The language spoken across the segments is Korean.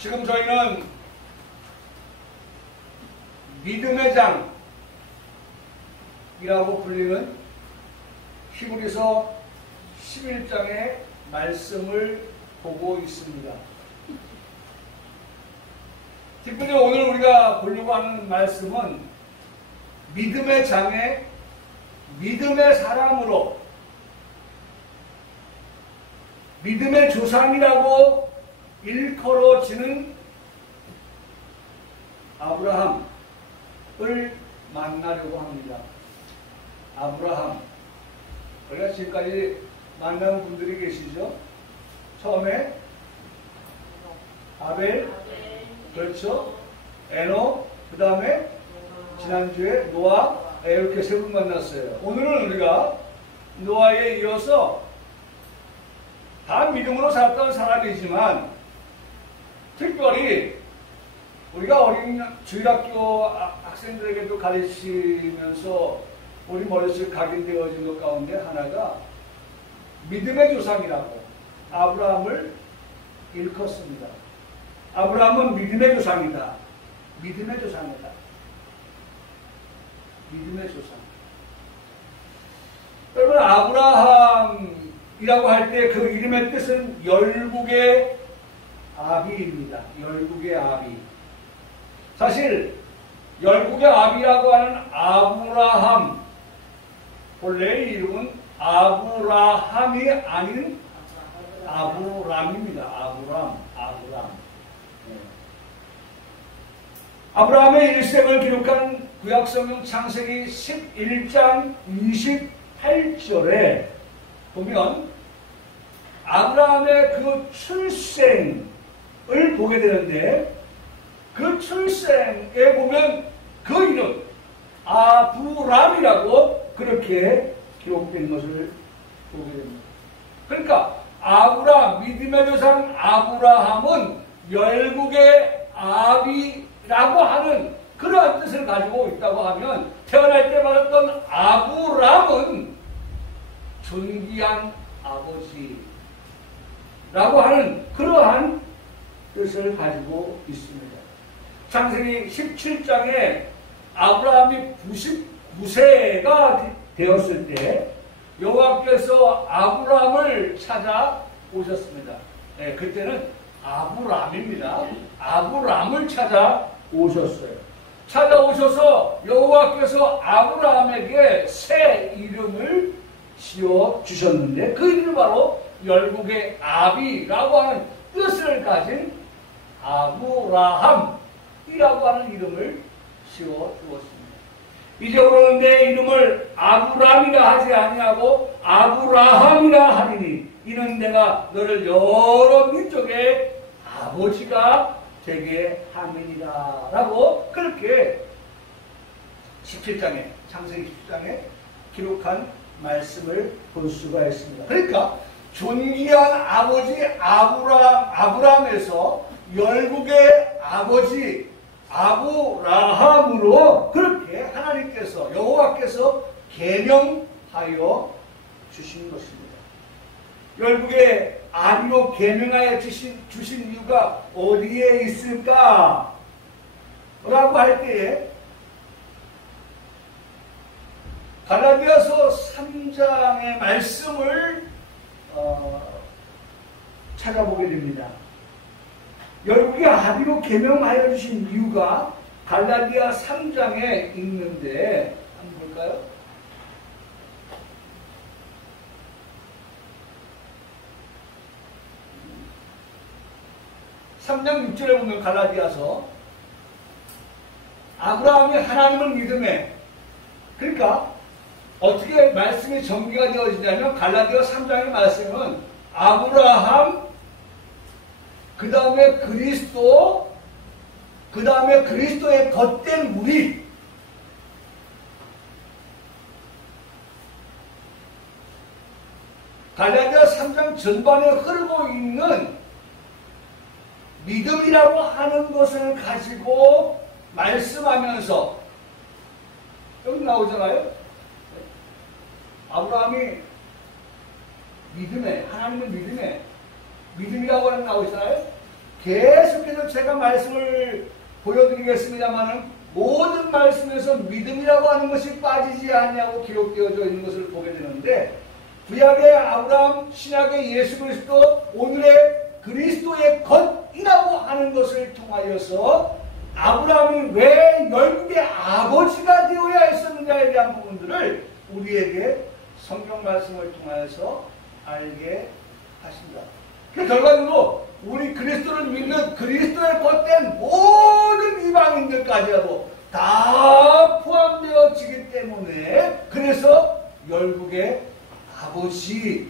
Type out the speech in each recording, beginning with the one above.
지금 저희는 믿음의 장이라고 불리는 히브리서 11장의 말씀을 보고 있습니다. 특별히 오늘 우리가 보려고 하는 말씀은 믿음의 장에 믿음의 사람으로 믿음의 조상이라고 일컬어지는 아브라함을 만나려고 합니다. 아브라함. 우리가 지금까지 만난 분들이 계시죠? 처음에 아벨, 그렇죠? 에노, 그 다음에 지난주에 노아, 이렇게 세 분 만났어요. 오늘은 우리가 노아에 이어서 다 믿음으로 살았던 사람이지만 특별히 우리가 어린 주일학교 학생들에게도 가르치면서 우리 머릿속에 각인되어진 것 가운데 하나가 믿음의 조상이라고 아브라함을 일컫습니다. 아브라함은 믿음의 조상이다. 믿음의 조상이다. 믿음의 조상. 여러분, 아브라함이라고 할 때 그 이름의 뜻은 열국의 아비입니다. 열국의 아비. 사실 열국의 아비라고 하는 아브라함, 본래의 이름은 아브라함이 아닌 아브람입니다. 아브람. 아브라함의 일생을 기록한 구약성경 창세기 11장 28절에 보면 아브라함의 그 출생을 보게 되는데 그 출생에 보면 그 이름 아브람이라고 그렇게 기록된 것을 보게 됩니다. 그러니까 아브라함, 믿음의 조상 아브라함은 열국의 아비라고 하는 그러한 뜻을 가지고 있다고 하면 태어날 때 말했던 아브람은 존귀한 아버지라고 하는 그러한 뜻을 가지고 있습니다. 창세기 17장에 아브라함이 99세가 되었을 때 여호와께서 아브라함을 찾아오셨습니다. 네, 그때는 아브람입니다. 아브람을 찾아오셨어요. 찾아오셔서 여호와께서 아브라함에게 새 이름을 지어주셨는데 그 이름이 바로 열국의 아비라고 하는 뜻을 가진 아브라함이라고 하는 이름을 지어주었습니다. 이제 그러는데 이름을 아브람이라 하지 아니하고 아브라함이라 하리니 이는 내가 너를 여러 민족의 아버지가 되게 함이니라 라고 그렇게 17장에 창세기 17장에 기록한 말씀을 볼 수가 있습니다. 그러니까 존귀한 아버지 아브람에서 열국의 아버지 아브라함으로 그렇게 하나님께서 여호와께서 계명하여 주신 것입니다. 열국의 아비로 계명하여 주신 이유가 어디에 있을까? 라고 할 때에 갈라디아서 3장의 말씀을 찾아보게 됩니다. 열국의 아비로 계명하여 주신 이유가 갈라디아 3장에 있는데 한번 볼까요? (3장 6절에) 보면 갈라디아서 아브라함이 하나님을 믿음에 그러니까 어떻게 말씀이 전개가 되어지냐면 갈라디아 3장의 말씀은 아브라함 그 다음에 그리스도 그 다음에 그리스도의 덧된 우리 갈라디아 3장 전반에 흐르고 있는 믿음이라고 하는 것을 가지고 말씀하면서 여기 나오잖아요. 아브라함이 믿음에 하나님을 믿음에 믿음이라고 하는 나오잖아요. 계속해서 계속해서 제가 말씀을 보여드리겠습니다만은 모든 말씀에서 믿음이라고 하는 것이 빠지지 않냐고 기록되어져 있는 것을 보게 되는데 구약의 아브라함, 신약의 예수 그리스도, 오늘의 그리스도의 것이라고 하는 것을 통하여서 아브라함이 왜 열국의 아버지가 되어야 했었느냐에 대한 부분들을 우리에게 성경 말씀을 통하여서 알게 하신다. 그 결과적으로 우리 그리스도를 믿는 그리스도의 것된 모든 이방인들까지라도 다 포함되어지기 때문에 그래서 열국의 아버지의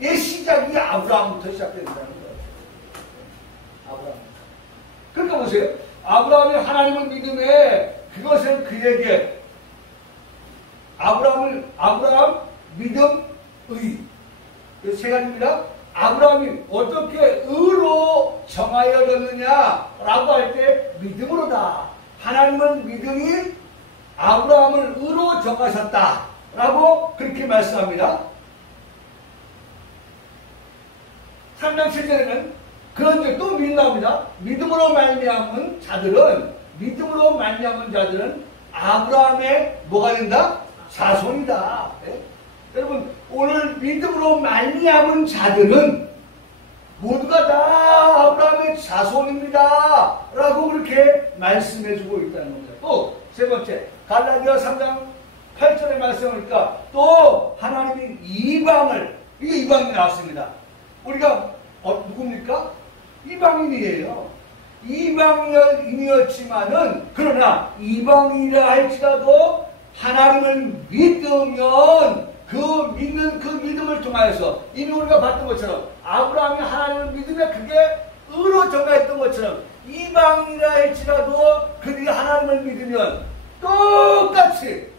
시작이 아브라함부터 시작된다는 거예요. 아브라함. 그러니까 보세요. 아브라함이 하나님을 믿음에 그것은 그에게 아브라함 믿음의 세 가지입니다. 아브라함이 어떻게 의로 정하여졌느냐라고 할 때 믿음으로다. 하나님은 믿음이 아브라함을 의로 정하셨다라고 그렇게 말씀합니다. 3장 7절에는 그런즉 또 믿음 나옵니다. 믿음으로 말미암은 자들은 아브라함의 뭐가 된다? 자손이다. 네? 여러분 오늘 믿음으로 말미암은 자들은 모두가 다 아브라함의 자손입니다 라고 그렇게 말씀해주고 있다는 겁니다. 또 세 번째 갈라디아 3장 8절의 말씀이니까 또 하나님이 이방인이 나왔습니다. 우리가 누굽니까? 이방인이에요. 이방인이었지만은 그러나 이방인이라 할지라도 하나님을 믿으면 그 믿음을 통하여서 이미 우리가 봤던 것처럼 아브라함이 하나님을 믿으면 그게 의로 정하였던 것처럼 이방인이라 할지라도 그들이 하나님을 믿으면 똑같이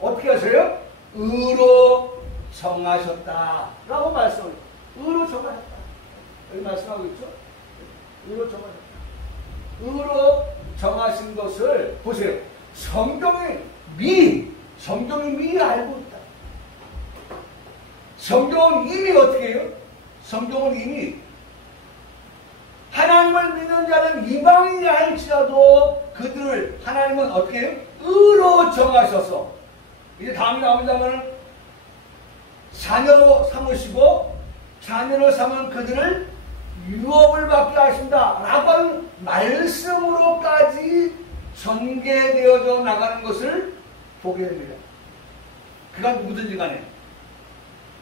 어떻게 하세요? 의로 정하셨다라고 말씀을 의로 정하셨다. 여기 말씀하고 있죠? 의로 정하셨다. 의로 정하신 것을 보세요. 성경이 미리 알고 있다. 성경은 이미 어떻게 해요? 성경은 이미 하나님을 믿는 자는 이방인이라 할지라도 그들을 하나님은 어떻게 해요? 의로 정하셔서 이제 다음에 나옵니다만 자녀로 삼으시고 자녀로 삼은 그들을 유업을 받게 하신다 라고 하는 말씀으로까지 전개되어져 나가는 것을 보게 됩니다. 그가 누구든지 간에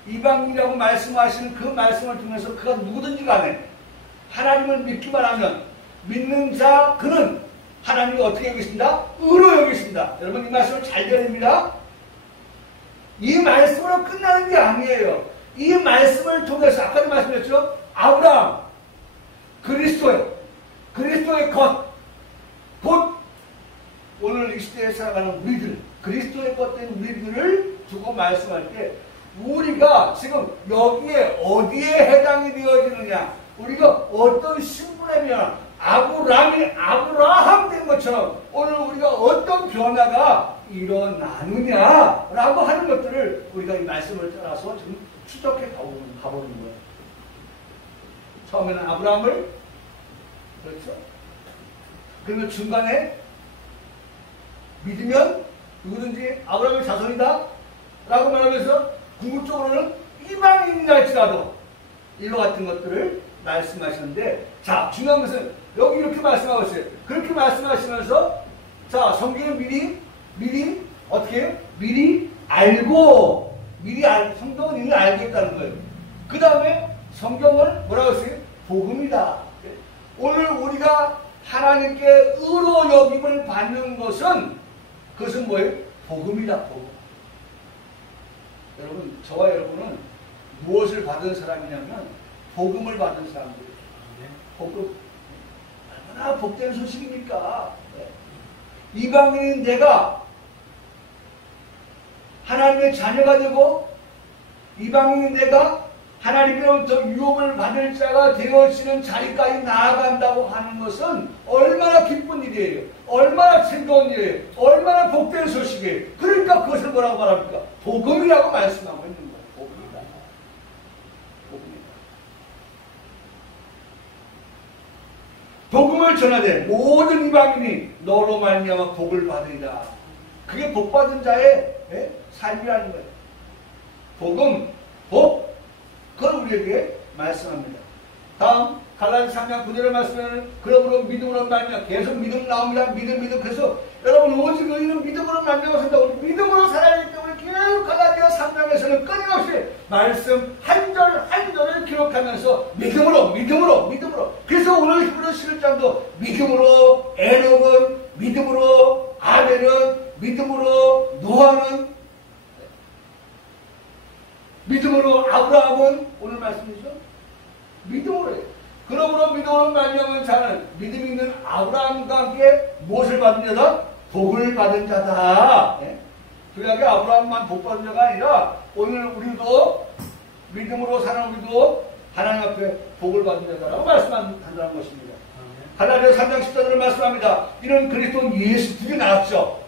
이방인이라고 말씀하시는 그 말씀을 통해서 그가 누구든지 간에 하나님을 믿기만 하면 믿는 자 그는 하나님이 어떻게 여기신다? 의로 여기신다. 여러분 이 말씀을 잘 들어야 됩니다. 이 말씀으로 끝나는 게 아니에요. 이 말씀을 통해서 아까도 말씀드렸죠? 아브라함 그리스도의 것 곧 오늘 이 시대에 살아가는 우리들 그리스도의 것된 우리들을 두고 말씀할 때 우리가 지금 여기에 어디에 해당이 되어지느냐 우리가 어떤 신분이면 아브라함 된 것처럼 오늘 우리가 어떤 변화가 일어나느냐라고 하는 것들을 우리가 이 말씀을 따라서 좀 추적해 가보는 거예요. 처음에는 아브라함을 그렇죠. 그러면 중간에 믿으면 누구든지 아브라함의 자손이다 라고 말하면서 궁극적으로는 이방인이라 할지라도 이와 같은 것들을 말씀하시는데 자 중요한 것은 여기 이렇게 말씀하고 있어요. 그렇게 말씀하시면서 자 성경은 미리 어떻게 해요? 미리 알고 성경은 이미 알고 있다는 거예요. 그 다음에 성경은 뭐라고 했어요? 복음이다. 오늘 우리가 하나님께 의로 여김을 받는 그것은 뭐예요? 복음이다. 복음. 여러분 저와 여러분은 무엇을 받은 사람이냐면 복음을 받은 사람들이에요. 복음. 얼마나 복된 소식입니까? 이방인인 내가 하나님의 자녀가 되고 이방인인 내가 하나님으로부터 유업을 받을 자가 되어지는 자리까지 나아간다고 하는 것은 얼마나 기쁜 일이에요. 얼마나 즐거운 일이에요. 얼마나 복된 소식이에요. 그러니까 그것을 뭐라고 말합니까? 복음이라고 말씀하고 있는 거예요. 복음이다. 복음이다. 복음을 전하되 모든 이방인이 너로 말미암아 복을 받으리라. 그게 복받은 자의 삶이라는 거예요. 복음, 복, 그걸 우리에게 말씀합니다. 다음 갈라디아 3장 9절의 말씀에는 그러므로 믿음으로 말미암아 계속 믿음 나옵니다. 믿음. 그래서 여러분 오직 너희는 믿음으로 말미암아 산다. 우리 믿음으로 살아야 하기 때문에 계속 갈라디아 3장에서는 끊임없이 말씀 한 절 한 절을 기록하면서 믿음으로. 그래서 오늘 히브리 11장도 믿음으로 에녹은, 믿음으로 아벨은, 믿음으로 노아는, 믿음으로 아브라함은 오늘 말씀이죠. 믿음으로 해요. 그러므로 믿음으로 말미암은 자는 믿음 있는 아브라함과 함께 무엇을 받은 자다? 복을 받은 자다. 구약의 아브라함만 복 받은 자가 아니라 오늘 우리도 믿음으로 사는 우리도 하나님 앞에 복을 받은 자다라고 말씀한다는 것입니다. 갈라디아 3장 14절을 말씀합니다. 이는 그리스도 예수 둘이 나왔죠.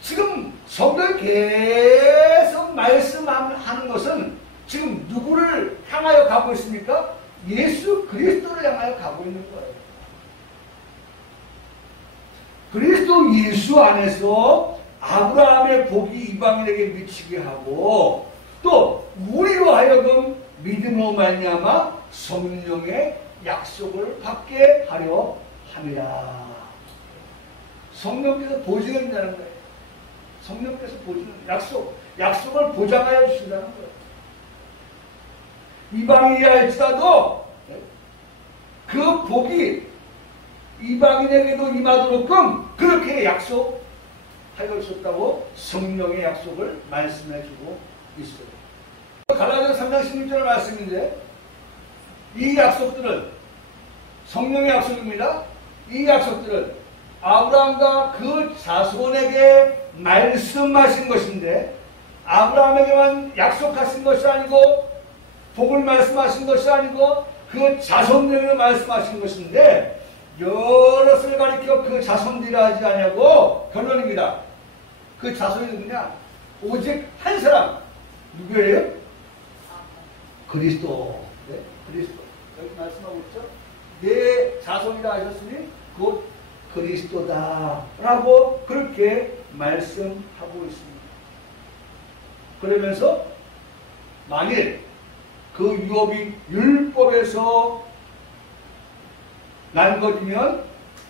지금 성경에 계속 말씀하는 것은 지금 누구를 향하여 가고 있습니까? 예수 그리스도를 향하여 가고 있는 거예요. 그리스도 예수 안에서 아브라함의 복이 이방인에게 미치게 하고 또 우리로 하여금 믿음으로 말미암아 성령의 약속을 받게 하려 함이라. 성령께서 보증해준다는 거예요. 성령께서 보증, 약속을 보장하여 주신다는 거예요. 이방인이 할지라도 그 복이 이방인에게도 임하도록끔 그렇게 약속하여 주셨다고 성령의 약속을 말씀해주고 있어요. 갈라디아 3장 16절 말씀인데 이 약속들은 성령의 약속입니다. 이 약속들은 아브라함과 그 자손에게 말씀하신 것인데 아브라함에게만 약속하신 것이 아니고 복을 말씀하신 것이 아니고 그 자손들에게 말씀하신 것인데 여럿을 가리켜 그 자손들이라 하지 않냐고 결론입니다. 그 자손이 누구냐? 오직 한 사람. 누구예요? 그리스도. 네, 그리스도. 여기 말씀하고 있죠? 내 자손이라 하셨으니 곧 그리스도다 라고 그렇게 말씀하고 있습니다. 그러면서 만일 그 유업이 율법에서 난 것이면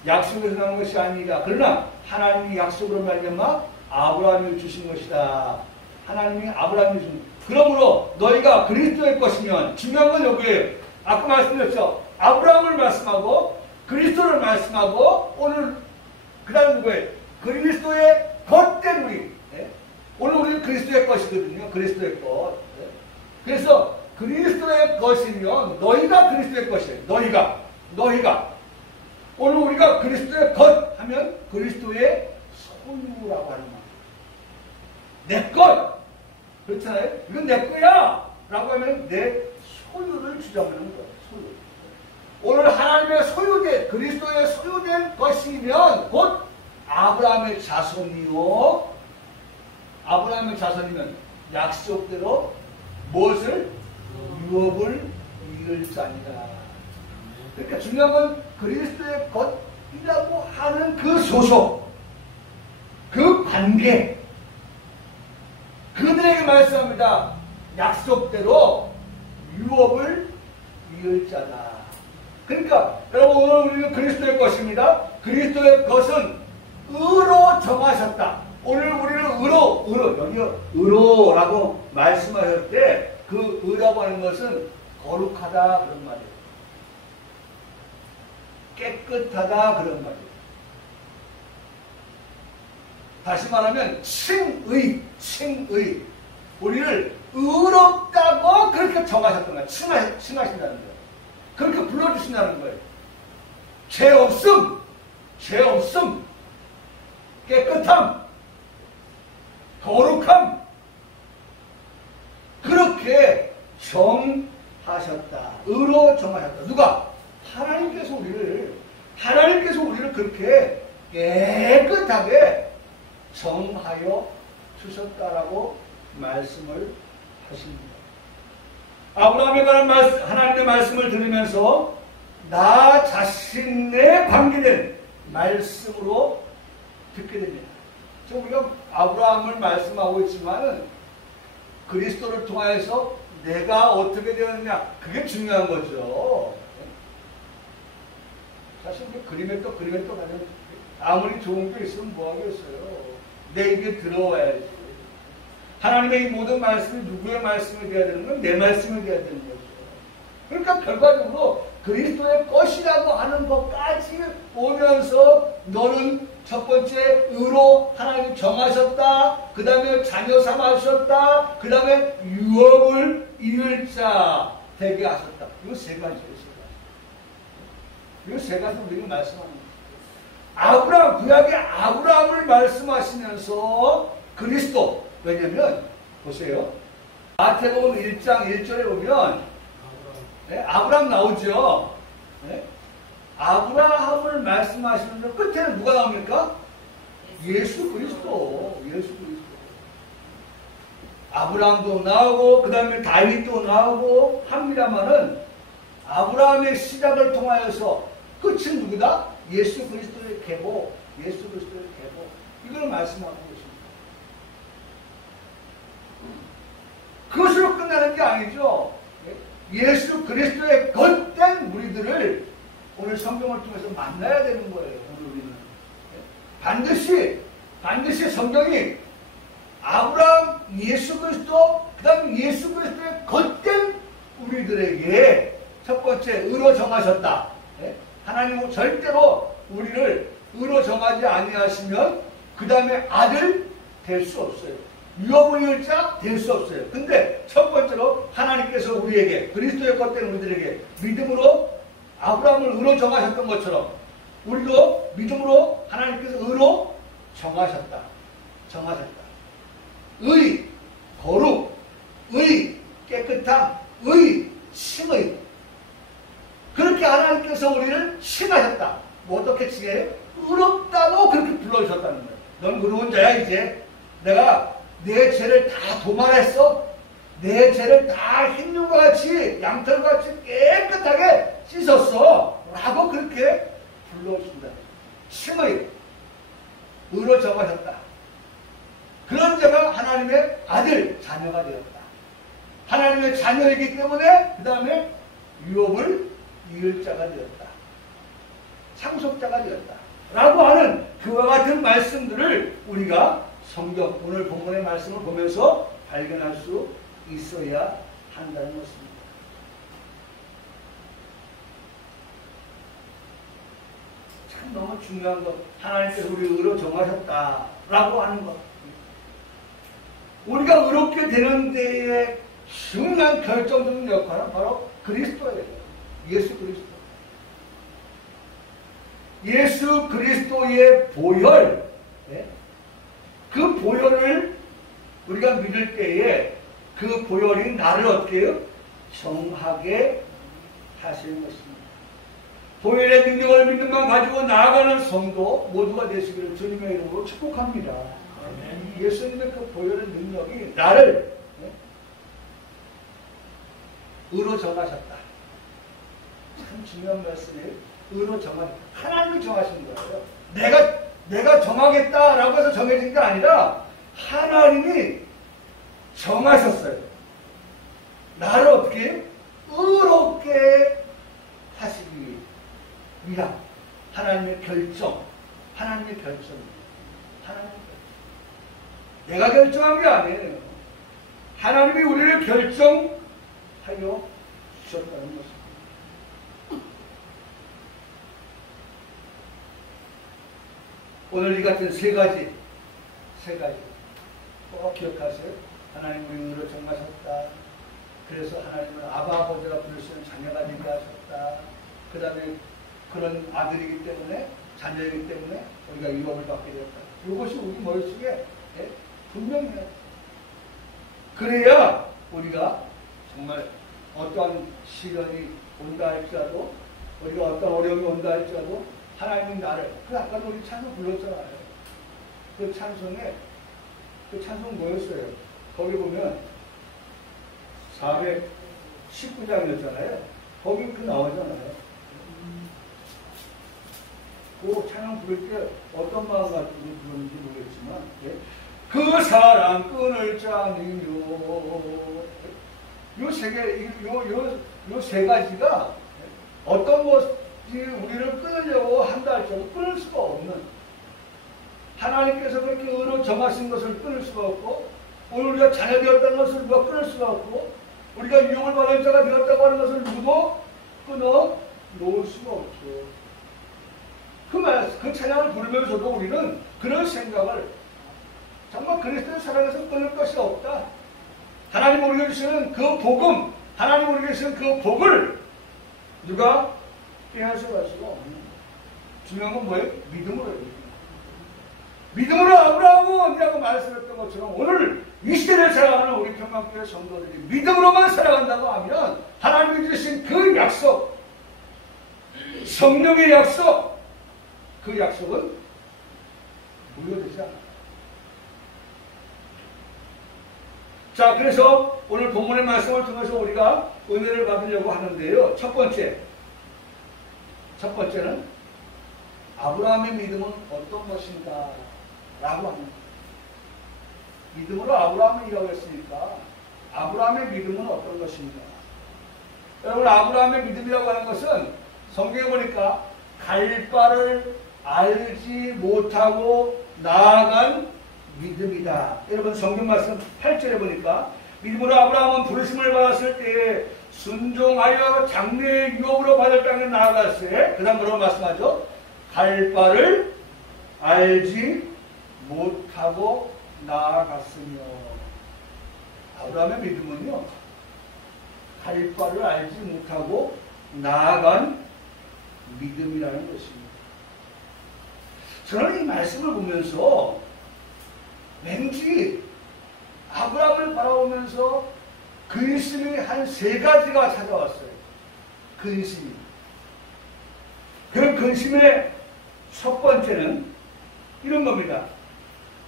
약속에서 난 것이 아니라 그러나 하나님이 약속으로 말미암아 아브라함이 주신 것이다. 하나님이 아브라함이 주신 그러므로 너희가 그리스도의 것이면 중요한 건 여기에요. 아까 말씀드렸죠. 아브라함을 말씀하고 그리스도를 말씀하고 오늘 그 다음 누구예요? 그리스도의 것된 우리. 네? 오늘 우리는 그리스도의 것이거든요. 그리스도의 것. 네? 그래서 그리스도의 것이면 너희가 그리스도의 것이에요. 너희가 오늘 우리가 그리스도의 것 하면 그리스도의 소유라고 하는 말이에요. 내 것! 그렇잖아요? 이건 내 거야! 라고 하면 내 소유를 주장하는 거예요. 소유. 오늘 하나님의 소유된 그리스도의 소유된 것이면 곧 아브라함의 자손이요. 아브라함의 자손이면 약속대로 무엇을? 유업을 이을 자니라. 그러니까 중요한 건 그리스도의 것이라고 하는 그 소속, 그 관계, 그들에게 말씀합니다. 약속대로 유업을 이을 자다. 그러니까 여러분 오늘 우리는 그리스도의 것입니다. 그리스도의 것은 의로 정하셨다. 오늘 우리는 의로 여기 의로라고 말씀하실 때 그 의라고 하는 것은 거룩하다 그런 말이에요. 깨끗하다 그런 말이에요. 다시 말하면 칭의. 우리를 의롭다고 그렇게 정하셨던 거예요. 칭하신다는 거예요. 그렇게 불러주신다는 거예요. 죄 없음, 깨끗함, 거룩함, 그렇게 정하셨다. 의로 정하셨다. 누가? 하나님께서 우리를 그렇게 깨끗하게 정하여 주셨다라고 말씀을 하십니다. 아브라함에 관한 하나님의 말씀을 들으면서 나 자신에 관계된 말씀으로 듣게 됩니다. 지금 우리가 아브라함을 말씀하고 있지만은 그리스도를 통하여서 내가 어떻게 되었냐, 그게 중요한 거죠. 사실 그림에 또 가면 아무리 좋은 게 있으면 뭐 하겠어요. 내 입에 들어와야지. 하나님의 이 모든 말씀이 누구의 말씀이 되어야 되는 건 내 말씀이 되어야 되는 거죠. 그러니까 결과적으로 그리스도의 것이라고 하는 것까지 오면서 너는 첫 번째 의로 하나님이 정하셨다. 그 다음에 자녀 삼으셨다. 그 다음에 유업을 이을 자 되게 하셨다. 이거 세 가지예요. 이거 세 가지 우리가 말씀하는 거예요. 아브라함, 구약의 아브라함을 말씀하시면서 그리스도, 왜냐면 보세요. 마태복음 1장 1절에 보면 아브라함 나오죠. 아브라함을 말씀하시면서 끝에는 누가 나옵니까? 예수 그리스도. 아브라함도 나오고 그 다음에 다윗도 나오고 합니다만은 아브라함의 시작을 통하여서 끝은 누구다? 예수 그리스도의 계보. 이걸 말씀하고 계십니다. 그것으로 끝나는 게 아니죠. 예수 그리스도의 겉된 우리들을 오늘 성경을 통해서 만나야 되는 거예요. 오늘 우리는 반드시 성경이 아브라함, 예수 그리스도, 그 다음에 예수 그리스도의 겉된 우리들에게 첫 번째 의로 정하셨다. 하나님은 절대로 우리를 의로 정하지 아니하시면 그 다음에 아들 될 수 없어요. 유업의 자 될 수 없어요. 근데 첫 번째로 하나님께서 우리에게 그리스도의 겉된 우리들에게 믿음으로 아브라함을 의로 정하셨던 것처럼 우리도 믿음으로 하나님께서 의로 정하셨다. 의, 거룩, 의, 깨끗함, 의, 칭의. 그렇게 하나님께서 우리를 칭하셨다. 뭐 어떻게 칭해요? 의롭다고 그렇게 불러주셨다는 거예요. 넌 의로운 자야 이제. 내가 내 죄를 다 도말했어. 내 죄를 다 흰눈과 같이 양털과 같이 깨끗하게 씻었어. 라고 그렇게 불러준다. 칭의, 의로 정하셨다. 그런 자가 하나님의 아들, 자녀가 되었다. 하나님의 자녀이기 때문에 그 다음에 유업을 이을 자가 되었다. 상속자가 되었다. 라고 하는 그와 같은 말씀들을 우리가 성경, 오늘 본문의 말씀을 보면서 발견할 수 있어야 한다는 것입니다. 참 너무 중요한 것, 하나님께서 우리 의로 정하셨다라고 하는 것. 우리가 의롭게 되는 데에 중요한 결정적인 역할은 바로 그리스도예요. 예수 그리스도. 예수 그리스도의 보혈, 그 보혈을 우리가 믿을 때에 그 보혈이 나를 어떻게 해요? 정하게 하시는 것입니다. 보혈의 능력을 믿음만 가지고 나아가는 성도 모두가 되시기를 주님의 이름으로 축복합니다. 예수님의 그 보혈의 능력이 나를 의로 정하셨다. 참 중요한 말씀이에요. 의로 정하셨다. 하나님이 정하신 거예요. 내가 정하겠다라고 해서 정해진 게 아니라 하나님이 정하셨어요. 나를 어떻게 의롭게 하시기 위한 하나님의 결정. 하나님의 결정입니다. 내가 결정한 게 아니에요. 하나님이 우리를 결정하여 주셨다는 것입니다. 오늘 이 같은 세 가지 꼭 기억하세요. 하나님 우리 의로 정하셨다. 그래서 하나님은 아바 아버지라 부를 수 있는 자녀가 되게 하셨다. 그 다음에 그런 아들이기 때문에, 자녀이기 때문에 우리가 유업을 받게 되었다. 이것이 우리 머릿속에 분명히 해야 돼. 그래야 우리가 정말 어떠한 시련이 온다 할지라도, 우리가 어떤 어려움이 온다 할지라도 하나님이 나를, 아까도 우리 찬송 불렀잖아요. 그 찬송 뭐였어요? 거기 보면 419장이었잖아요. 거기 그 나오잖아요. 그 찬양 부를 때 어떤 마음 가지고 부르는지 모르겠지만, 예? 그 사랑 끊을 자니요. 요 세 가지가 어떤 것이 우리를 끊으려고 한다 할지라도 끊을 수가 없는, 하나님께서 그렇게 의로 정하신 것을 끊을 수가 없고, 오늘 우리가 자녀 되었다는 것을 누가 끊을 수가 없고, 우리가 유혹을 받을 자가 되었다고 하는 것을 누구도 끊어 놓을 수가 없죠. 그 찬양을 부르면서도 우리는 그런 생각을, 정말 그리스도의 사랑에서 끊을 것이 없다. 하나님 우리에게 주시는 그 복음, 하나님 우리에게 주시는 그 복을 누가 빼앗아갈 수가 없는. 중요한 건 뭐예요? 믿음으로 해요. 믿음으로 아브라함은 언니하고 말씀했던 것처럼 오늘 이 시대를 살아가는 우리 평강교회 성도들이 믿음으로만 살아간다고 하면 하나님이 주신 그 약속, 성령의 약속, 그 약속은 무효되지 않아요. 자, 그래서 오늘 본문의 말씀을 통해서 우리가 은혜를 받으려고 하는데요. 첫 번째는 아브라함의 믿음은 어떤 것인가 라고 합니다. 믿음으로 아브라함을 이라고 했으니까 아브라함의 믿음은 어떤 것인가. 여러분, 아브라함의 믿음이라고 하는 것은 성경에 보니까 갈 바를 알지 못하고 나아간 믿음이다. 여러분, 성경 말씀 8절에 보니까 믿음으로 아브라함은 부르심을 받았을 때에 순종하여 장래의 유업으로 받을 땅에 나아갔을. 그 다음 뭐라고 말씀하죠? 갈 바를 알지 못하고 나아갔으며. 아브라함의 믿음은요, 갈 바를 알지 못하고 나아간 믿음이라는 것입니다. 저는 이 말씀을 보면서 왠지 아브라함을 바라보면서 근심이 한 세 가지가 찾아왔어요. 근심이. 그 근심의 첫 번째는 이런 겁니다.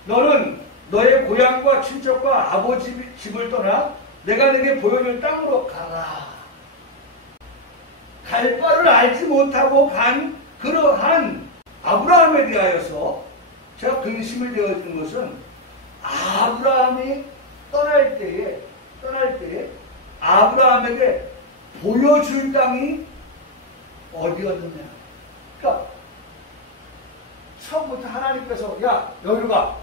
너는 너의 고향과 친척과 아버지 집을 떠나 내가 네게 보여줄 땅으로 가라. 갈 바를 알지 못하고 간 그러한 아브라함에 대하여서 제가 근심이 되어지는 것은 아브라함이 떠날 때에 아브라함에게 보여줄 땅이 어디였느냐. 그러니까 처음부터 하나님께서 야, 여기로 가.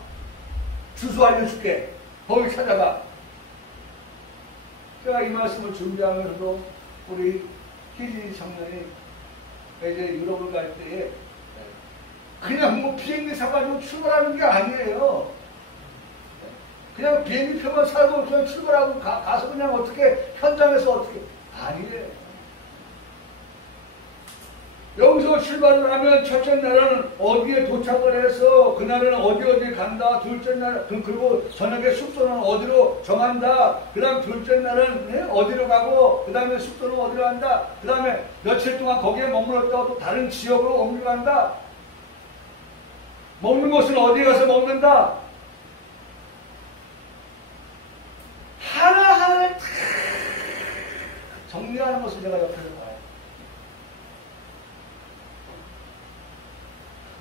주소 알려줄게. 거기 찾아가. 제가 이 말씀을 준비하면서도 우리 희진이 청년이 이제 유럽을 갈 때에 그냥 뭐 비행기 사가지고 출발하는 게 아니에요. 그냥 비행기표만 사고 그냥 출발하고 가서 그냥 어떻게 현장에서 어떻게 아니에요. 여기서 출발을 하면 첫째 날은 어디에 도착을 해서 그날은 어디 간다. 둘째 날 그리고 저녁에 숙소는 어디로 정한다. 그 다음 둘째 날은 어디로 가고 그 다음에 숙소는 어디로 간다. 그 다음에 며칠 동안 거기에 머물렀다가 또 다른 지역으로 옮겨간다. 먹는 것은 어디에 가서 먹는다. 하나하나를 다 정리하는 것을 제가 옆에서 봐요.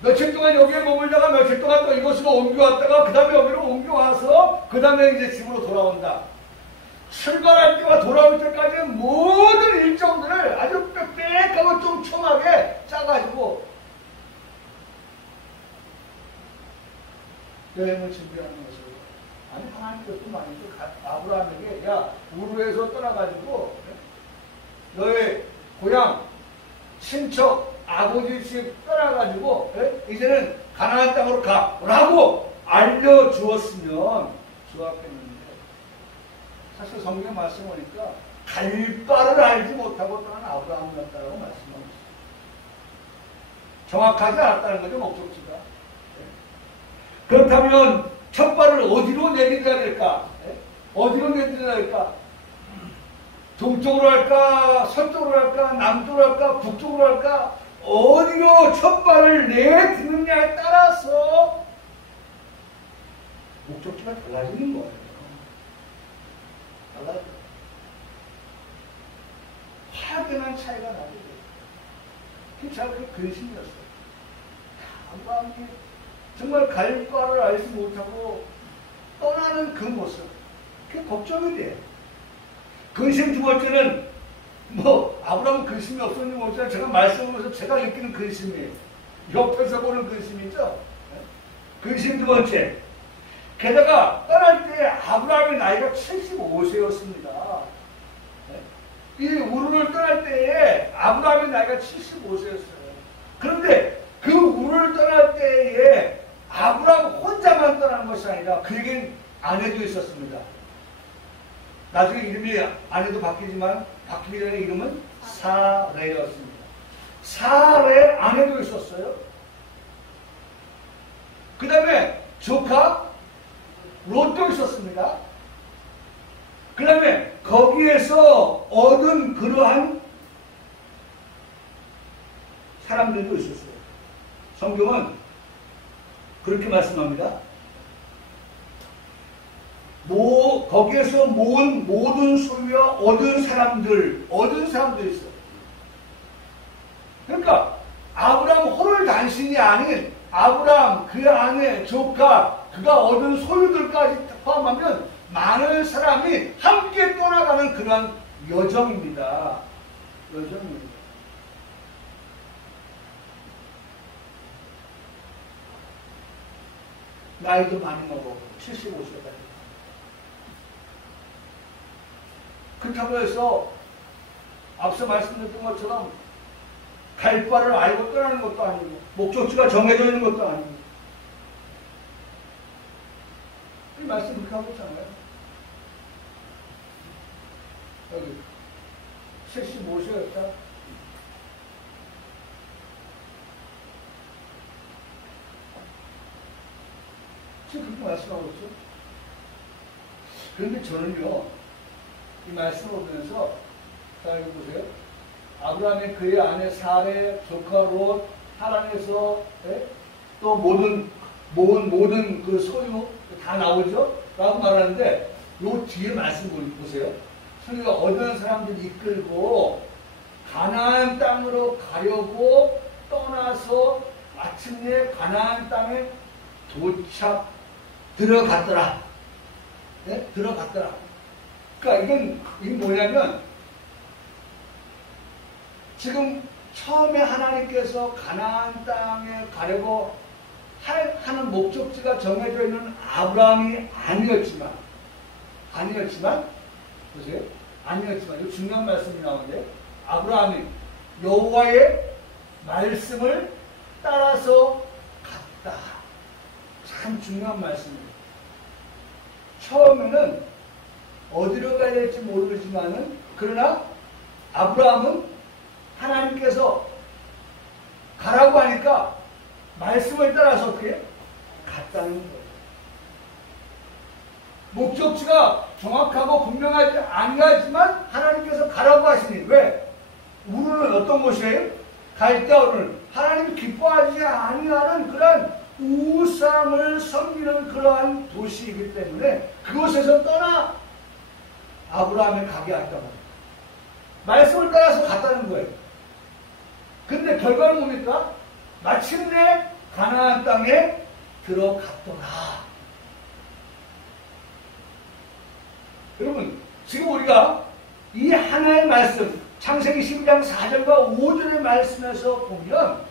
며칠 동안 여기에 머물다가 며칠 동안 또 이곳으로 옮겨왔다가 그 다음에 여기로 옮겨와서 그 다음에 이제 집으로 돌아온다. 출발할 때와 돌아올 때까지 모든 일정들을 아주 빽빽하고 촘촘하게 짜가지고 여행을 준비하는 것을. 아니, 하나님께서 만약에 아브라함에게 야, 우르에서 떠나가지고 너의 고향, 친척, 아버지 집 떠나가지고 이제는 가나안 땅으로 가 라고 알려주었으면 좋았겠는데 사실 성경 말씀 보니까 갈 바를 알지 못하고 떠난 아브라함이었다고 말씀하고 있어요. 정확하지 않았다는 거죠, 목적지가. 그렇다면 첫 발을 어디로 내딛어야 될까? 어디로 내딛어야 될까? 동쪽으로 할까? 서쪽으로 할까? 남쪽으로 할까? 북쪽으로 할까? 어디로 첫 발을 내딛느냐에 따라서 목적지가 달라지는 거예요. 달라져요. 확연한 차이가 나게 돼요. 그게 제가 그 근심이었어요. 아브라함이 정말 갈 바를 알지 못하고 떠나는 그 모습, 그게 걱정이 돼. 근심 두 번째는 아브라함은 근심이 없었는지 모르지만 제가 말씀하면서 제가 느끼는 근심이에요. 옆에서 보는 근심이죠. 근심 두 번째. 게다가 떠날 때 아브라함의 나이가 75세였습니다. 이 우르를 떠날 때에 아브라함의 나이가 75세였어요. 그런데 그 우르를 떠날 때에 아브라함 혼자만 떠난 것이 아니라 그에겐 아내도 있었습니다. 나중에 이름이 아내도 바뀌지만 바뀌기 전에 이름은 사레였습니다. 사레 아내도 있었어요. 그 다음에 조카 롯도 있었습니다. 그 다음에 거기에서 얻은 그러한 사람들도 있었어요. 성경은 그렇게 말씀합니다. 거기에서 모은 모든 소유와 얻은 사람들 있어요. 그러니까 아브라함 홀을 단신이 아닌 아브라함, 그 아내, 조카, 그가 얻은 소유들까지 포함하면 많은 사람이 함께 떠나가는 그런 여정입니다. 여정입니다. 나이도 많이 먹어. 75세까지. 그렇다고 해서 앞서 말씀드렸던 것처럼 갈 바를 알고 떠나는 것도 아니고 목적지가 정해져 있는 것도 아니고 이 말씀 그렇게 하고 있잖아요. 여기 75세였다. 지금 그렇게 말씀하고 있죠. 그런데 저는요, 이 말씀을 보면서, 자, 여기 보세요. 아브라함의 그의 아내 사레, 조카 롯, 하란에서 또 모은 모든 그 소유 다 나오죠? 라고 말하는데, 요 뒤에 말씀 보세요. 소유가 얻은 사람들 이끌고 가나안 땅으로 가려고 떠나서 마침내 가나안 땅에 들어갔더라. 네? 들어갔더라. 그러니까 이건 뭐냐면 지금 처음에 하나님께서 가나안 땅에 가려고 하는 목적지가 정해져 있는 아브라함이 아니었지만 보세요. 아니었지만 이 중요한 말씀이 나오는데 아브라함이 여호와의 말씀을 따라서 갔다. 참 중요한 말씀이에요. 처음에는 어디로 가야 될지 모르지만은 그러나 아브라함은 하나님께서 가라고 하니까 말씀을 따라서 어떻게 갔다는 거예요. 목적지가 정확하고 분명하지 아니하지만 하나님께서 가라고 하시니 왜? 우르는 어떤 곳이에요? 갈대아우르는 하나님이 기뻐하지 아니하는 그런 우상을 섬기는 그러한 도시이기 때문에 그곳에서 떠나 아브라함을 가게 했단 말이에요. 말씀을 따라서 갔다는 거예요. 근데 결과는 뭡니까? 마침내 가나안 땅에 들어갔더라. 여러분, 지금 우리가 이 하나의 말씀, 창세기 12장 4절과 5절의 말씀에서 보면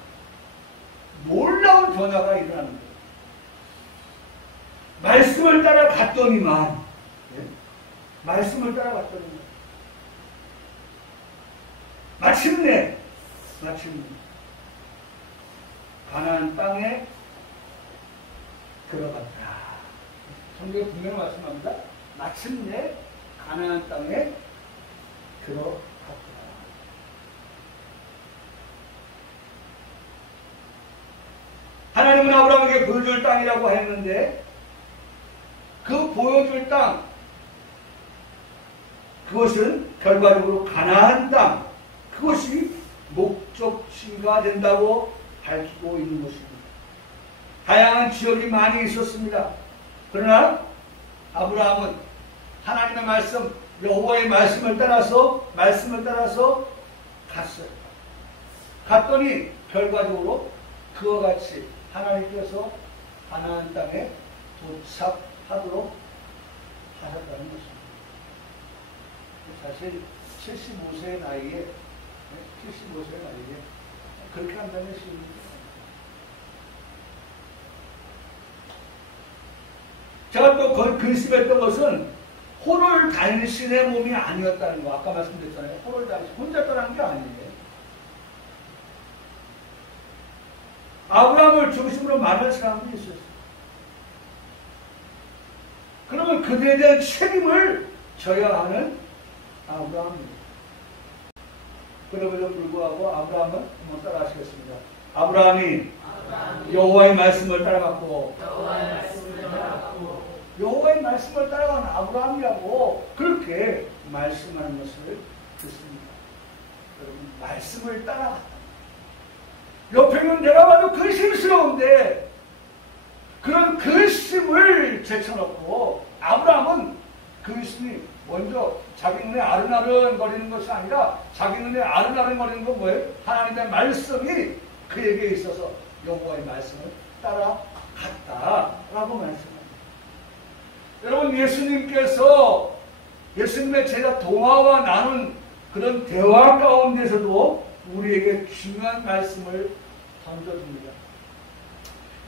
놀라운 변화가 일어나는 거예요. 말씀을 따라 갔더니만, 말씀을 따라 갔더니만, 마침내 가나안 땅에 들어갔다. 성경에 분명히 말씀합니다. 마침내 가나안 땅에 들어갔다. 하나님은 아브라함에게 보여줄 땅이라고 했는데 그 보여줄 땅, 그것은 결과적으로 가나안 땅, 그것이 목적지가 된다고 밝히고 있는 것입니다. 다양한 지역이 많이 있었습니다. 그러나 아브라함은 하나님의 말씀, 여호와의 말씀을 따라서 갔어요. 갔더니 결과적으로 그와 같이 하나님께서 가나안 땅에 도착하도록 하셨다는 것입니다. 사실 75세의 나이에 그렇게 한다면 쉬웁니다. 제가 또 근심했던 것은 호를 단신의 몸이 아니었다는 거. 아까 말씀드렸잖아요. 호를 단신 혼자 떠난 게 아니에요. 아브라함을 중심으로 많은 사람들이 있었어요. 그러면 그들에 대한 책임을 져야 하는 아브라함입니다. 그럼에도 불구하고 아브라함은 한번 따라 하시겠습니다. 아브라함이 여호와의 말씀을 따라갔고 여호와의 말씀을 따라가는 아브라함이라고 그렇게 말씀하는 것을 듣습니다. 여러분, 말씀을 따라갔다. 옆에는 내가 봐도 근심스러운데 그런 근심을 제쳐놓고 아브라함은 근심이 먼저 자기 눈에 아른아른 거리는 것이 아니라 자기 눈에 아른아른 거리는 건 뭐예요? 하나님의 말씀이 그에게 있어서 여호와의 말씀을 따라갔다라고 말씀합니다. 여러분, 예수님의 제자 도마와 나눈 그런 대화 가운데서도 우리에게 중요한 말씀을 던져줍니다.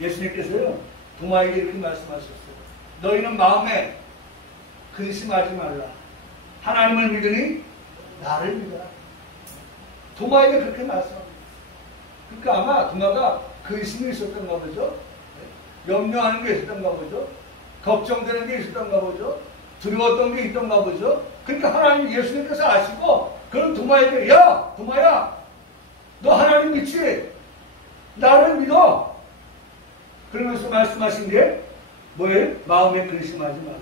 예수님께서요, 도마에게 이렇게 말씀하셨어요. 너희는 마음에 근심하지 말라. 하나님을 믿으니 나를 믿어라. 도마에게 그렇게 말씀합니다. 그러니까 아마 도마가 근심이 있었던가 보죠. 염려하는 게 있었던가 보죠. 걱정되는 게 있었던가 보죠. 두려웠던 게 있던가 보죠. 그러니까 하나님 예수님께서 아시고 그런 도마에게 야 도마야 너 하나님 믿지? 나를 믿어. 그러면서 말씀하신 게 뭐예요? 마음에 근심하지 말라.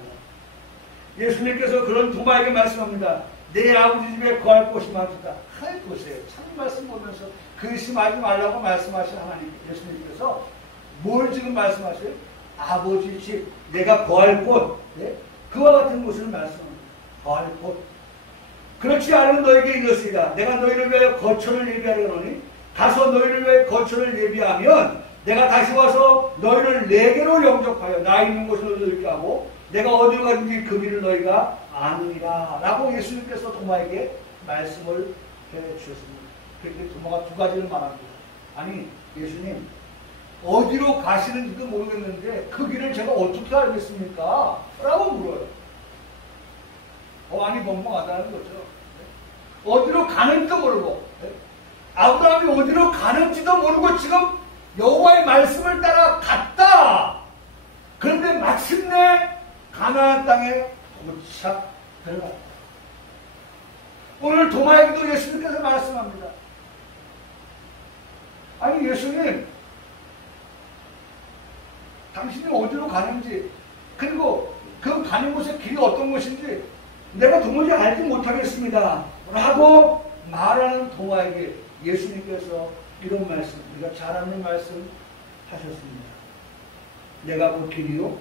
예수님께서 그런 도마에게 말씀합니다. 내 아버지 집에 거할 곳이 많다. 하이 보세요. 참 말씀 보면서 근심하지 말라고 말씀하신 하나님 예수님께서 뭘 지금 말씀하세요? 아버지 집, 내가 거할 곳, 네? 그와 같은 곳을 말씀합니다. 거할 곳. 그렇지 않으면 너에게 이르시리라. 내가 너희를 위하여 거처를 예비하려노니 가서 너희를 위하여 거처를 예비하면 내가 다시 와서 너희를 내게로 영접하여 나 있는 곳으로 너희를 하고 내가 어디로 가든지 그 길을 너희가 아느니라 라고 예수님께서 도마에게 말씀을 해주셨습니다. 그렇게 도마가 두 가지를 말합니다. 아니 예수님 어디로 가시는지도 모르겠는데 그 길을 제가 어떻게 알겠습니까? 라고 물어요. 많이 멍멍하다는 거죠. 어디로 가는지도 모르고 아브라함이 어디로 가는지도 모르고 지금 여호와의 말씀을 따라 갔다. 그런데 마침내 가나안 땅에 도착했다. 오늘 도마에게도 예수님께서 말씀합니다. 아니 예수님 당신이 어디로 가는지 그리고 그 가는 곳의 길이 어떤 곳인지 내가 도무지 알지 못하겠습니다 라고 말하는 도마에게 예수님께서 이런 말씀, 우리가 잘 아는 말씀 하셨습니다. 내가 곧 길이요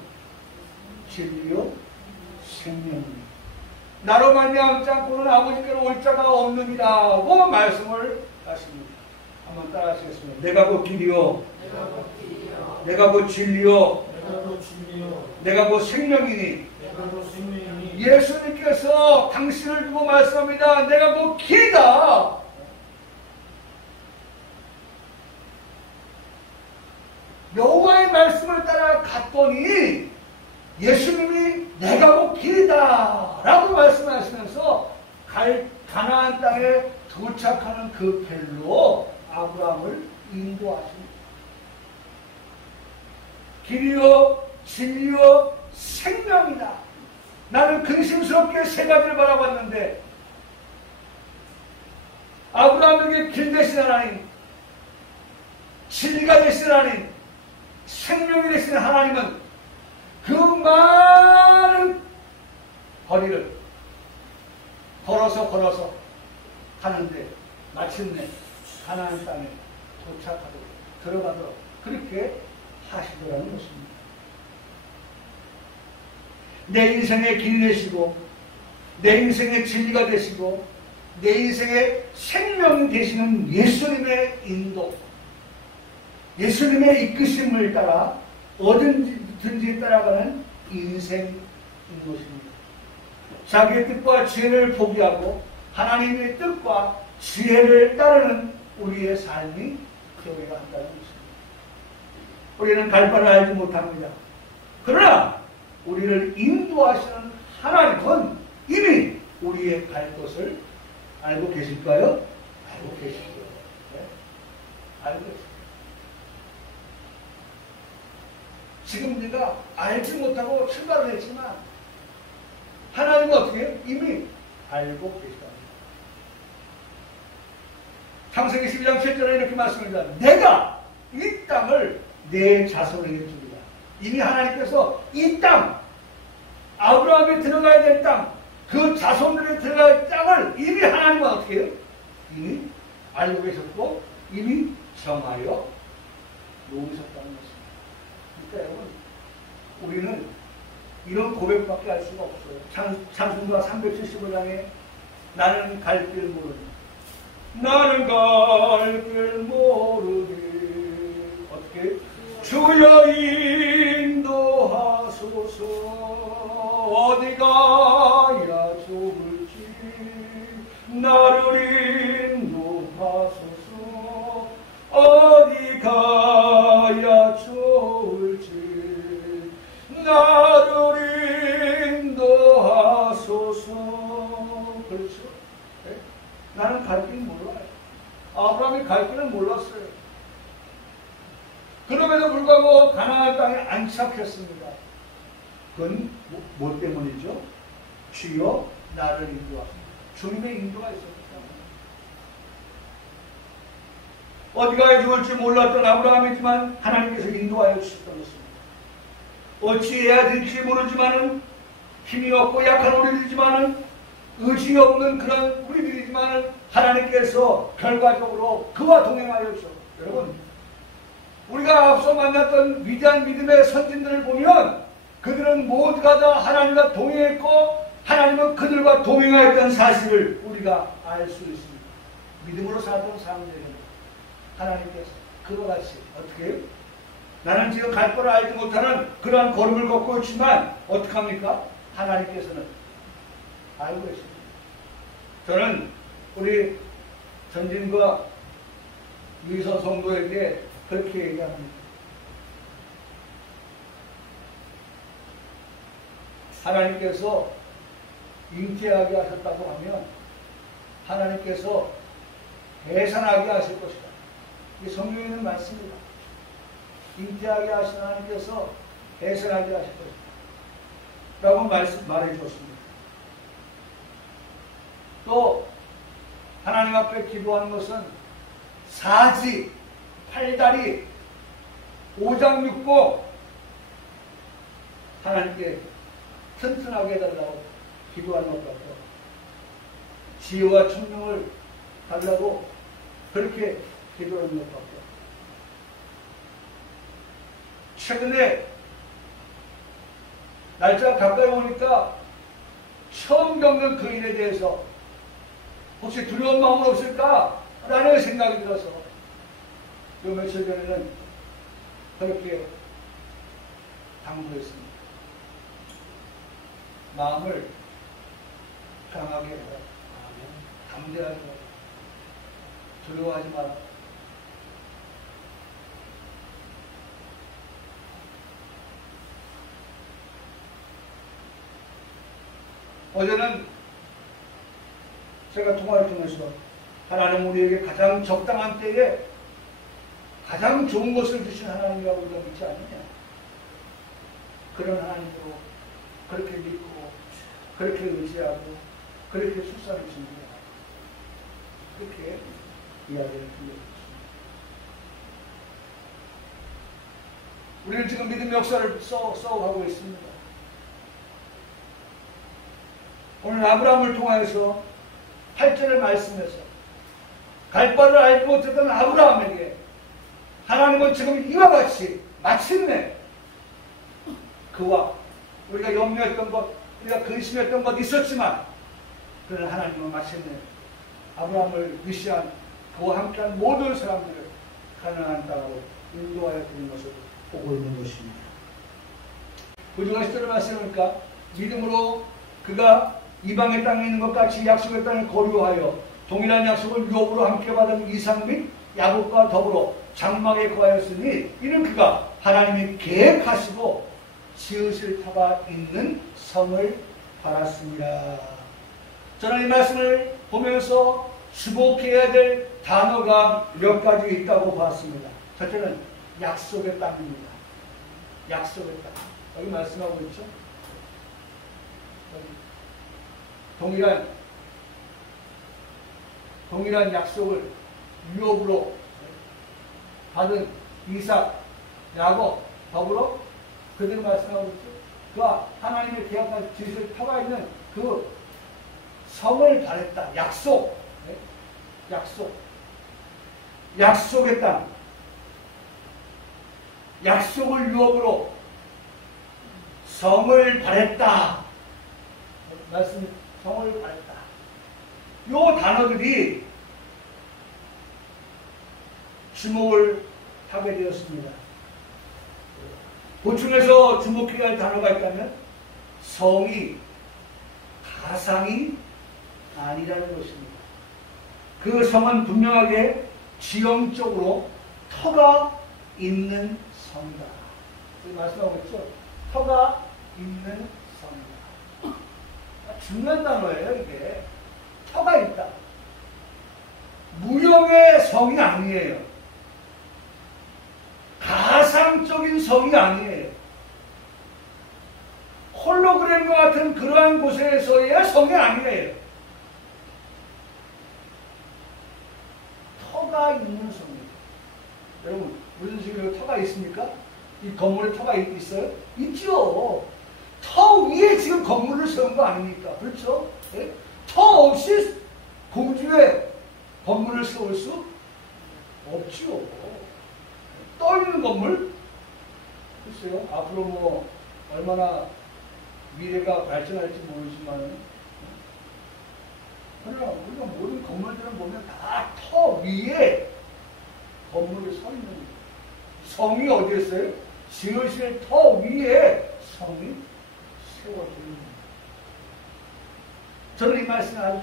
진리요 생명이요 나로 말미암지 않고는 아버지께로 올 자가 없느니라고 말씀을 하십니다. 한번 따라 하시겠습니다. 내가 곧 길이요 내가 곧 진리요 내가 곧 생명이니 예수님께서 당신을 두고 말씀합니다. 내가 곧 길이다. 여호와의 말씀을 따라 갔더니 예수님이 내가 곧 길이다 라고 말씀하시면서 가나안 땅에 도착하는 그 길로 아브라함을 인도하십니다. 길이요 진리요 생명이다. 나는 근심스럽게 세 가지를 바라봤는데 아브라함에게 길 대신 하나님, 진리가 되신 하나님, 생명이 되신 하나님은 그 많은 거리를 걸어서 가는데 마침내 가나안 땅에 도착하도록 들어가도록 그렇게 하시더라는 것입니다. 내 인생의 길이 되시고 내 인생의 진리가 되시고 내 인생의 생명이 되시는 예수님의 인도, 예수님의 이끄심을 따라 어딘지 따라가는 인생인 것입니다. 자기의 뜻과 지혜를 포기하고 하나님의 뜻과 지혜를 따르는 우리의 삶이 되어야 한다는 것입니다. 우리는 갈 바를 알지 못합니다. 그러나 우리를 인도하시는 하나님은 이미 우리의 갈 것을 알고 계실까요? 알고 계시죠. 네? 알고 계십니다. 지금 우리가 알지 못하고 출발을 했지만 하나님은 어떻게 해요? 이미 알고 계시다. 창세기 12장 7절에 이렇게 말씀합니다. 내가 이 땅을 내 자손에게 줍니다. 이미 하나님께서 이 땅, 아브라함이 들어가야 될 땅, 그 자손들이 들어가야 될 땅을 이미 하나님은 어떻게 해요? 이미 알고 계셨고 이미 정하여 놓으셨다는 것입니다. 그러니까 여러분, 우리는 이런 고백밖에 할 수가 없어요. 찬송가 375장에 나는 갈 길 모르니 나는 갈 길 모르니 어떻게? 주여 인도하소서 어디 가야 좋을지 나를 인도하소서 어디 가야 좋을지 나를 인도하소서. 그렇죠? 네? 나는 갈 길 몰라요. 아브라함이 갈 길을 몰랐어요. 그럼에도 불구하고 가나안 땅에 안착했습니다. 그건 뭐 때문이죠? 주여 나를 인도하소서. 주님의 인도가 있었기 때문에. 어디 가야 좋을지 몰랐던 아브라함이지만 하나님께서 인도하여 주셨던 것입니다. 어찌해야 될지 모르지만은 힘이 없고 약한 우리들이지만은 의지 없는 그런 우리들이지만은 하나님께서 결과적으로 그와 동행하여 주셨습니다. 여러분, 우리가 앞서 만났던 위대한 믿음의 선진들을 보면 그들은 모두가 다 하나님과 동행했고 하나님은 그들과 동행하였던 사실을 우리가 알 수 있습니다. 믿음으로 살았던 사람들에게는 하나님께서 그와 같이 어떻게 해요? 나는 지금 갈 거를 알지 못하는 그러한 걸음을 걷고 있지만 어떡합니까? 하나님께서는 알고 계십니다. 저는 우리 전진과 유희선 성도에게 그렇게 얘기합니다. 하나님께서 잉태하게 하셨다고 하면 하나님께서 해산하게 하실 것이다. 이 성경에 있는 말씀입니다. 잉태하게 하신 하나님께서 해산하게 하실 것이다. 라고 말해 주었습니다. 또 하나님 앞에 기도하는 것은 사지, 팔다리, 오장육부 하나님께 튼튼하게 해달라고 기도하는 것 같고 지혜와 총명을 달라고 그렇게 기도하는 것 같고 최근에 날짜가 가까이 오니까 처음 겪는 그 일에 대해서 혹시 두려운 마음은 없을까? 라는 생각이 들어서 요 며칠 전에는 그렇게 당부했습니다. 마음을 강하게 해라. 담대하게 해라. 두려워하지 마라. 어제는 제가 통화를 통해서 하나님 우리에게 가장 적당한 때에 가장 좋은 것을 주신 하나님이라고 우리가 믿지 않느냐. 그런 하나님으로 그렇게 믿고 그렇게 의지하고 그렇게 출산을 준비하고 그렇게 이야기를 들려드렸습니다. 우리는 지금 믿음 역사를 써가고 있습니다. 오늘 아브라함을 통하여서 8절의 말씀에서 갈 바를 알지 못했던 아브라함에게 하나님은 지금 이와 같이 마침내 그와 우리가 염려했던 것, 우리가 근심했던 것 있었지만 그러나 하나님은 마침내 아브라함을 위시한 그와 함께한 모든 사람들을 가나안 땅으로 인도하여 드리는 것을 보고 있는 것입니다. 구중한 10절을 말씀하니까 믿음으로 그가 이방의 땅에 있는 것 같이 약속의 땅을 거류하여 동일한 약속을 유업으로 함께 받은 이삭 및 야곱과 더불어 장막에 거하였으니 이는 그가 하나님이 계획하시고 지으실 터가 있는 성을 받았습니다. 저는 이 말씀을 보면서 주목해야 될 단어가 몇 가지 있다고 봤습니다. 첫째는 약속의 땅입니다. 약속의 땅. 여기 말씀하고 있죠? 동일한 약속을 유업으로 받은 이삭, 야곱, 더불어 그들이 말씀하고 있죠. 그가 하나님의 계약한 지으실 터가 있는 그 성을 바랬다. 약속. 네? 약속. 약속의 땅. 약속을 유업으로 성을 바랬다. 말씀, 성을 바랬다. 요 단어들이 주목을 하게 되었습니다. 보충해서 주목해야 할 단어가 있다면 성이 가상이 아니라는 것입니다. 그 성은 분명하게 지형적으로 터가 있는 성이다. 말씀하고 있죠? 터가 있는 성이다. 중요한 단어예요, 이게. 터가 있다. 무형의 성이 아니에요. 가상적인 성이 아니에요. 홀로그램과 같은 그러한 곳에서의 성이 아니에요. 터가 있는 성이에요. 여러분, 무슨 식으로 터가 있습니까? 이 건물에 터가 있어요? 있죠. 터 위에 지금 건물을 세운 거 아닙니까? 그렇죠? 네? 터 없이 공중에 건물을 세울 수 없지요. 떠 있는 건물? 글쎄요. 앞으로 뭐 얼마나 미래가 발전할지 모르지만 그러나 우리가 모든 건물들을 보면 다 터 위에 건물이 서 있는 거예요. 성이 어디에 있어요? 지으실 터 위에 성이 세워져 있는 거예요. 저는 이 말씀에 아주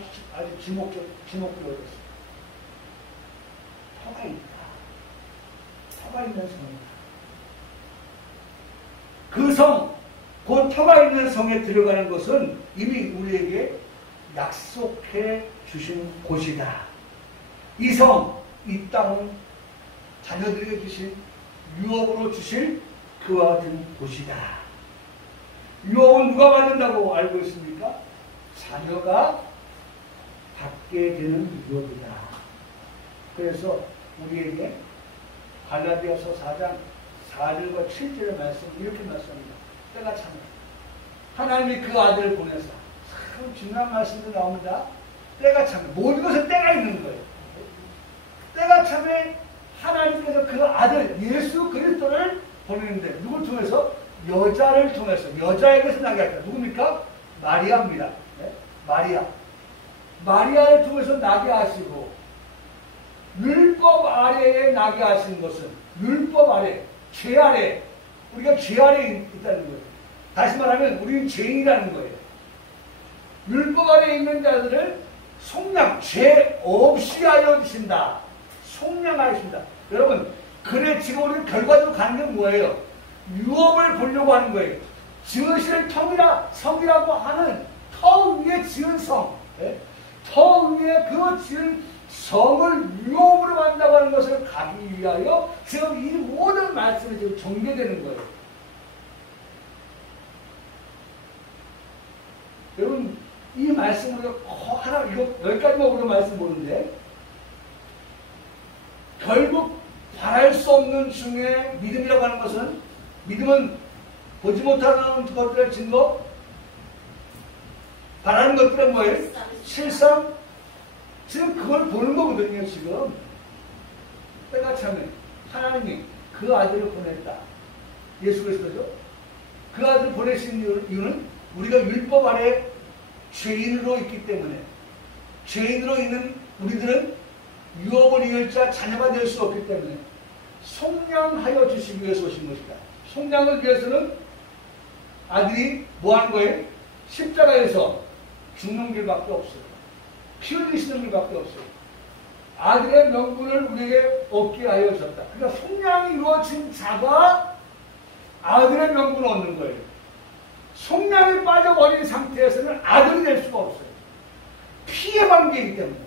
지목적이었어요. 터가 있다. 터가 있는 성이다. 그 성, 그 터가 있는 성에 들어가는 것은 이미 우리에게 약속해 주신 곳이다. 이 성, 이 땅은 자녀들에게 주신 유업으로 주실 그와 같은 곳이다. 유업은 누가 받는다고 알고 있습니까? 자녀가 받게 되는 유업이다. 그래서 우리에게 갈라디아서 4장 4절과 7절의 말씀 이렇게 말씀합니다. 때가 참에 하나님이 그 아들을 보내서 참 중요한 말씀도 나옵니다. 때가 참에 모든 것에 때가 있는 거예요. 때가 참에 하나님께서 그 아들 예수 그리스도를 보내는데 누굴 통해서? 여자를 통해서 여자에게서 나게 했다. 누굽니까? 마리아입니다. 네? 마리아를 통해서 나게 하시고 율법 아래에 나게 하신 것은 율법 아래, 죄 아래, 우리가 죄 아래에 있다는 거예요. 다시 말하면 우리는 죄인이라는 거예요. 율법 아래에 있는 자들을 속량, 죄 없이 하여 주신다. 속량하신다. 여러분, 그래 지금 우리는 결과적으로 가는 게 뭐예요? 유업을 보려고 하는 거예요. 지으실 성이라고 하는 터 위에 지은 성, 네? 터 위에 그 지은 성을 유업으로 만다고 하는 것을 가기 위하여 지금 이 모든 말씀이 지금 전개되는 거예요. 여러분, 이 말씀으로 하나, 이거 여기까지만 우리가 말씀 보는데, 결국 바랄 수 없는 중에 믿음이라고 하는 것은, 믿음은 보지 못하는 것들의 증거, 바라는 것들은 뭐예요? 실상, 지금 그걸 보는 거거든요, 지금. 때가 참에 하나님이 그 아들을 보냈다. 예수 그리스도죠. 그 아들을 보내신 이유는 우리가 율법 아래 죄인으로 있기 때문에, 죄인으로 있는 우리들은 유업을 이을 자 자녀가 될 수 없기 때문에 속량하여 주시기 위해서 오신 것이다. 속량을 위해서는 아들이 뭐 하는 거예요? 십자가에서 죽는 길밖에 없어요. 피 흘리시는 길밖에 없어요. 아들의 명분을 우리에게 얻게 하여 주셨다. 그러니까 속량이 이루어진 자가 아들의 명분을 얻는 거예요. 속량이 빠져버린 상태에서는 아들이 될 수가 없어요. 피의 관계이기 때문에.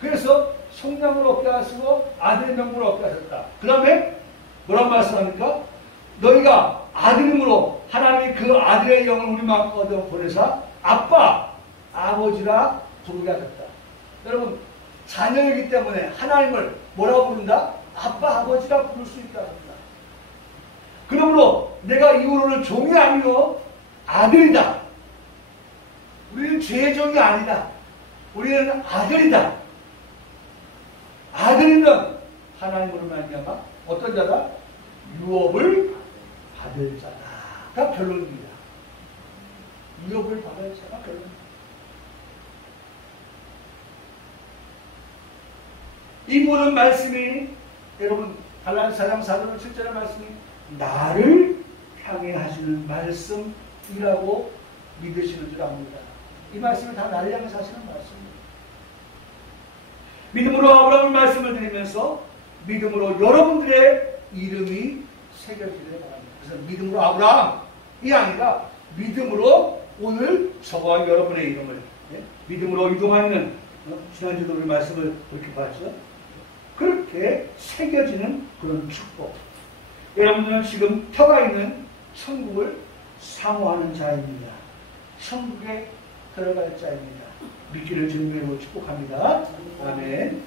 그래서 속량을 얻게 하시고 아들의 명분을 얻게 하셨다. 그 다음에 뭐라고 말씀합니까? 너희가 아들임으로 하나님이 그 아들의 영을 우리 마음 얻어 보내사 아빠, 아버지라 부르게 하셨다. 여러분, 자녀이기 때문에 하나님을 뭐라고 부른다? 아빠, 아버지라 부를 수 있다 합니다. 그러므로 내가 이후로는 종이 아니요 아들이다. 우리는 죄종이 아니다. 우리는 아들이다. 아들이면 하나님으로 말미암아 어떤 자다? 유업을 받을 자가 결론입니다. 유업을 받을 자가 결론입니다. 이 모든 말씀이 여러분 갈라디아 4장 4절 7절의 말씀이 나를 향해 하시는 말씀이라고 믿으시는 줄 압니다. 이 말씀이 다 나를 향해서 하시는 말씀입니다. 믿음으로 아브라함의 말씀을 드리면서 믿음으로 여러분들의 이름이 새겨지기를 바랍니다. 그래서 믿음으로 아브라함이 아니라 믿음으로 오늘 저와 여러분의 이름을 믿음으로 이동하는 지난주도 우리 말씀을 그렇게 봤죠. 그렇게 새겨지는 그런 축복. 여러분들은 지금 터가 있는 천국을 사모하는 자입니다. 천국에 들어갈 자입니다. 믿기를 주님으로 축복합니다. 아멘.